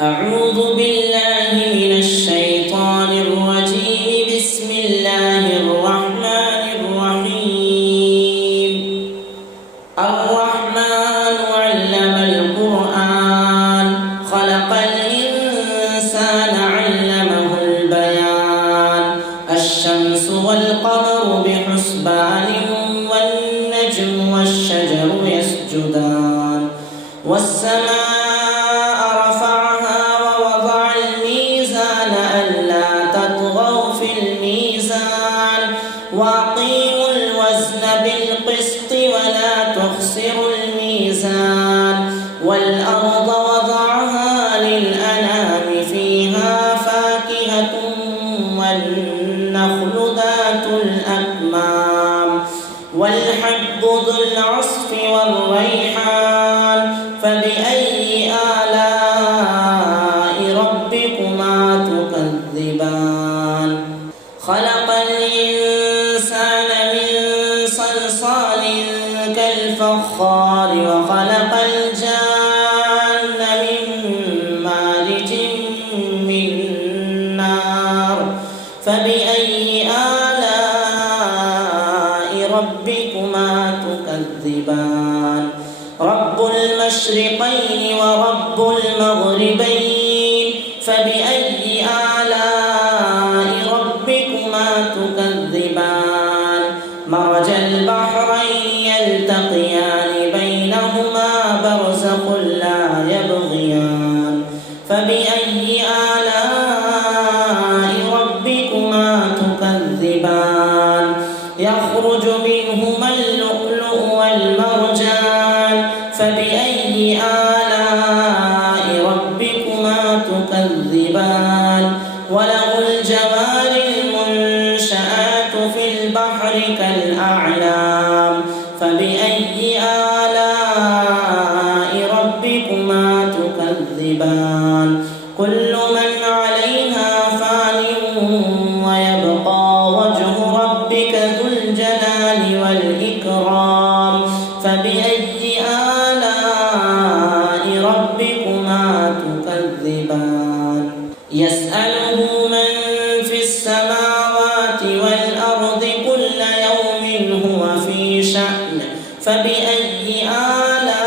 أعوذ بالله من الشيطان الرجيم. بسم الله الرحمن الرحيم. الرحمن علم القرآن خلق الإنسان علمه البيان. الشمس والقمر بحسبان والنجم والشجر يسجدان. والسماء رفعها ووضع الميزان ألا تطغوا في الميزان وأقيموا الوزن بالقسط ولا تخسروا الميزان. والأرض وضعها للأنام فيها فاكهة والنخل ذات الأكمام والحب ذو العصف والريحان. فبأي آلاء ربكما تكذبان؟ خلق الإنسان من صلصال كالفخار وخلق الجان من مارج من نار. فبأي آلاء ربكما تكذبان؟ رب المشرقين ورب المغربين. فبأي آلاء ربكما تكذبان؟ مرج البحرين يلتقيان بينهما برزخ لا يبغيان. فبأي آلاء ربكما تكذبان؟ يخرج منهما اللؤلؤ والمرجان. فبأي آلاء ربكما تكذبان؟ وله الجوار المنشآت في البحر كالأعلام. فبأي آلاء ربكما تكذبان؟ كل من عليها فان ويبقى وجه ربك ذو الجلال والإكرام. فبأي آلاء ربكما تكذبان؟ يسأله من في السماوات والأرض كل يوم هو في شأن. فبأي آلاء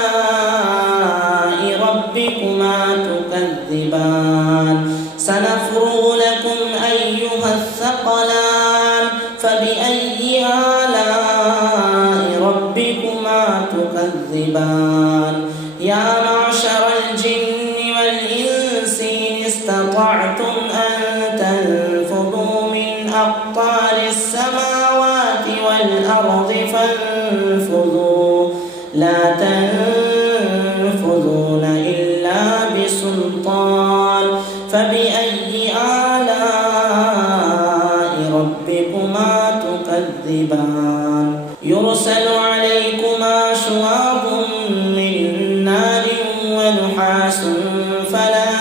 ربكما تكذبان؟ سنفرغ لكم أيها الثقلان. فبأي آلاء ربكما تكذبان؟ يا معشر الجن والإنس إن استطعتم أن تنفذوا من أقطار السماوات والأرض فانفذوا لا تنفذون إلا بسلطان. فبأي آلاء ربكما تكذبان؟ يرسل عليكما شواظ من نار ونحاس فلا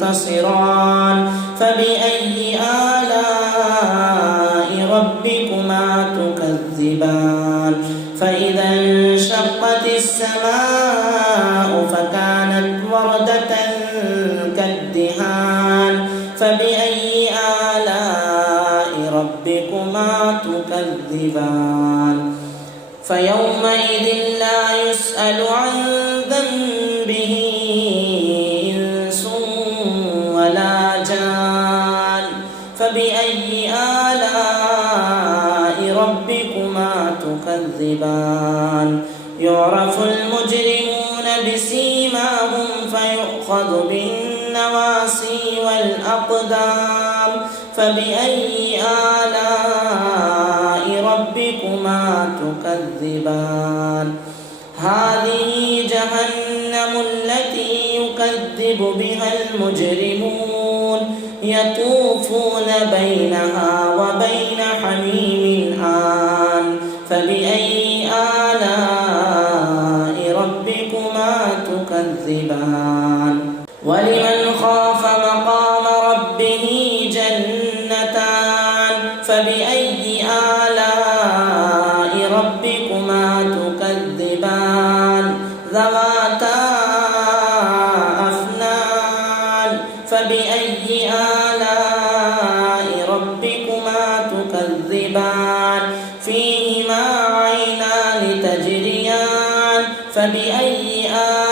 تنتصران. فبأي آلاء ربكما تكذبان؟ فإذا انشقت السماء فكانت وردة كالدهان. فبأي آلاء ربكما تكذبان؟ فيومئذ لا يسأل عن ذنبه إنس ولا جان. فبأي آلاء ربكما تكذبان؟ يعرف المجرمون بسيماهم فيؤخذ بالنواصي والأقدام. فبأي آلاء ربكما تكذبان؟ هذه جهنم التي يكذب بها المجرمون يطوفون بينها وبين حميم آن. فبأي آلاء ربكما تكذبان؟ ولمن خاف مقام ربه جنتان. فبأي آلاء ربكما تكذبان؟ ذواتا أفنان. فبأي آلاء ربكما تكذبان فيهما عينان تجريان فبأي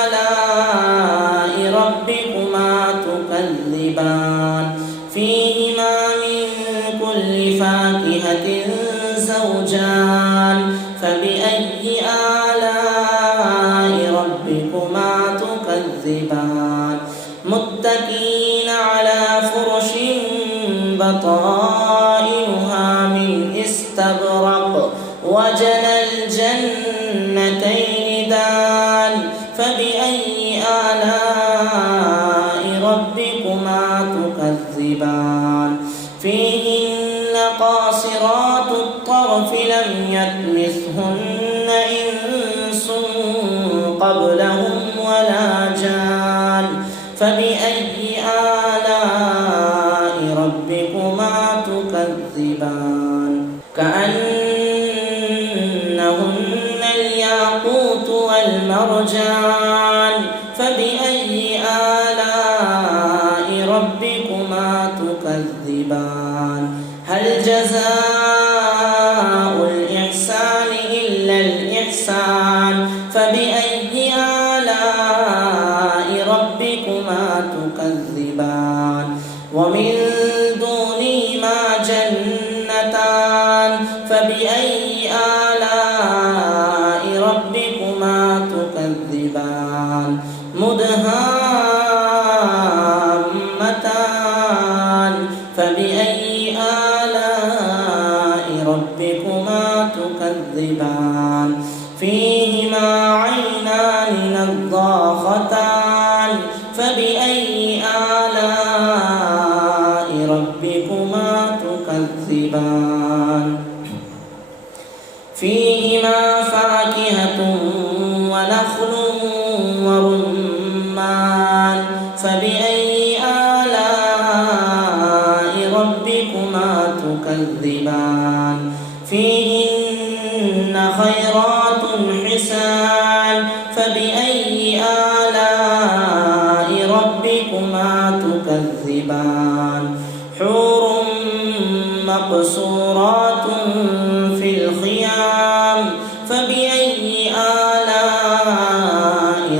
آلاء ربكما تكذبان فيهما من كل فاكهة زوجان فبأي آلاء ربكما تكذبان متكئين على فرش بطائنها من استبرق وجنى الجنتين دان فبأي آلاء ربكما تكذبان فيهن قاصرات الطرف لم يطمثهن إنس قبلهم ولا جان فبأي آلاء ربكما تكذبان كأنهن الياقوت والمرجان فبأي آلاء ربكما تكذبان هل جزاء الإحسان إلا الإحسان فبأي آلاء ربكما تكذبان ومن دونهما جنتان فبأي آلاء ربكما تكذبان مدهامتان فبأي آلاء ربكما تكذبان فيهما عينان نضاختان فبأي آلاء ربكما تكذبان فيهما فاكهة ونخل ورمان فبأي آلاء ربكما تكذبان فيهن خيرات حسان فبأي آلاء ربكما تكذبان حور مقصورات في الخيام فبأي آلاء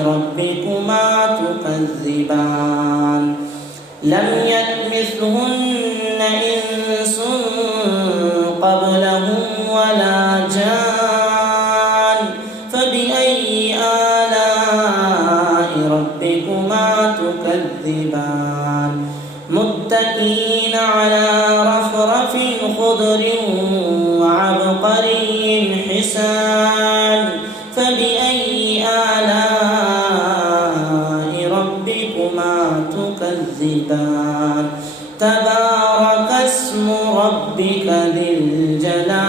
ربكما تكذبان لم يطمثهن إنس قبلهم ولا جان فبأي آلاء ربكما تكذبان متكئين على رفرف خضر وعبقري حسان فبأي آلاء ربكما تكذبان تبارك اسم ربك ذي الجلال